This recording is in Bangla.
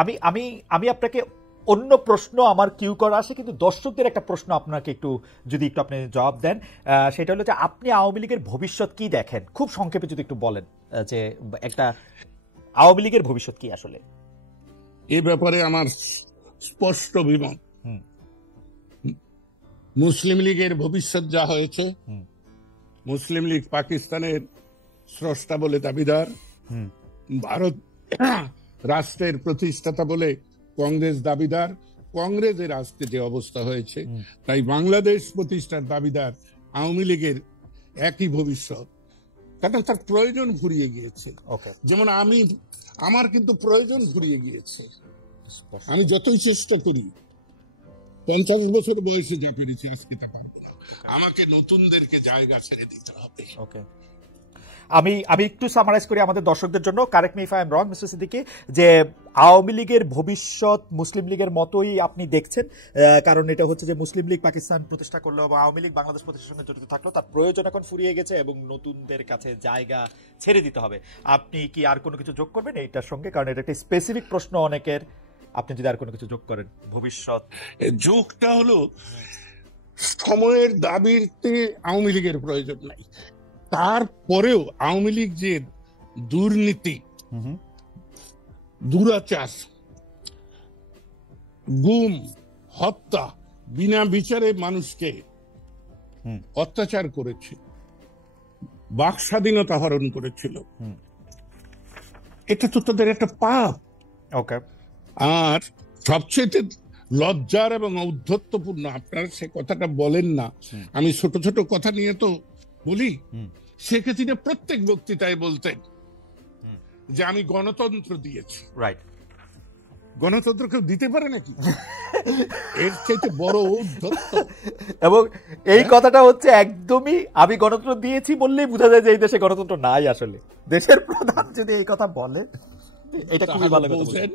আমি আমি আমি আপনাকে অন্য প্রশ্ন আমার কিউ করা আছে, কিন্তু দর্শকদের একটা প্রশ্ন আপনাকে একটু যদি একটু আপনি জবাব দেন, সেটা হলো যে আপনি আওয়ামী লীগের ভবিষ্যৎ কি দেখেন, খুব সংক্ষেপে যদি একটু বলেন যে একটা আওয়ামী লীগের ভবিষ্যৎ কি আসলে। এ ব্যাপারে আমার স্পষ্ট বিমত। মুসলিম লীগের ভবিষ্যৎ যা হয়েছে, মুসলিম লীগ পাকিস্তানের স্রষ্টা বলে দাবিদার, ভারত রাষ্ট্রের প্রতিষ্ঠাতা বলে কংগ্রেস দাবিদার, কংগ্রেসের আজকে যে অবস্থা হয়েছে, তাই বাংলাদেশ প্রতিষ্ঠার দাবিদার আওয়ামী লীগের একই ভবিষ্যৎ। কারণ তার প্রয়োজন ফুরিয়ে গিয়েছে। যেমন আমার কিন্তু প্রয়োজন ফুরিয়ে গিয়েছে। আমি যতই চেষ্টা করি, 50 বছর বয়সে যা পেরেছি আজকে তা পারবো না। আমাকে নতুনদেরকে জায়গা ছেড়ে দিতে হবে। আমি একটু সামারাইজ করি আমাদের দর্শকদের জন্য, correct me if I am wrong mister Siddiqui, যে আওয়ামী লীগের ভবিষ্যৎ মুসলিম লীগের মতোই আপনি দেখছেন, কারণ এটা হচ্ছে যে মুসলিম লীগ পাকিস্তান প্রতিষ্ঠা করলো বা আওয়ামী লীগ বাংলাদেশ প্রতিষ্ঠার সঙ্গে জড়িত থাকলো, তার প্রয়োজন এখন ফুরিয়ে গেছে এবং নতুনদের কাছে জায়গা ছেড়ে দিতে হবে। আপনি কি আর কোনো কিছু যোগ করবেন এইটার সঙ্গে, কারণ এটা একটা স্পেসিফিক প্রশ্ন অনেকের, আপনি যদি আর কোনো কিছু যোগ করেন ভবিষ্যৎ। যোগটা হলো সময়ের দাবিতে আওয়ামী লীগের প্রয়োজন নাই, তারপরেও আওয়ামী লীগ যে দুর্নীতি, দুরাচার, গুম, হত্যা, বিনা বিচারে মানুষকে অত্যাচার করেছে, বাক স্বাধীনতা হরণ করেছিল, এটা তো তাদের একটা পাপ। আর সবচেয়ে লজ্জার এবং ঔদ্ধত্যপূর্ণ, আপনারা সে কথাটা বলেন না, আমি ছোট ছোট কথা নিয়ে তো বলি। শেখ হাসিনা প্রত্যেক বক্তৃতায় বলতেন যে আমি গণতন্ত্র দিয়েছি। গণতন্ত্র কেউ দিতে পারে নাকি? এর চাইতে বড় ঔদ্ধত্য। এবং এই কথাটা হচ্ছে একদমই আমি গণতন্ত্র দিয়েছি বললেই বোঝা যায় যে এই দেশে গণতন্ত্র নাই। আসলে দেশের প্রধান যদি এই কথা বলে, এটা খুবই ভালো কথা বলছেন।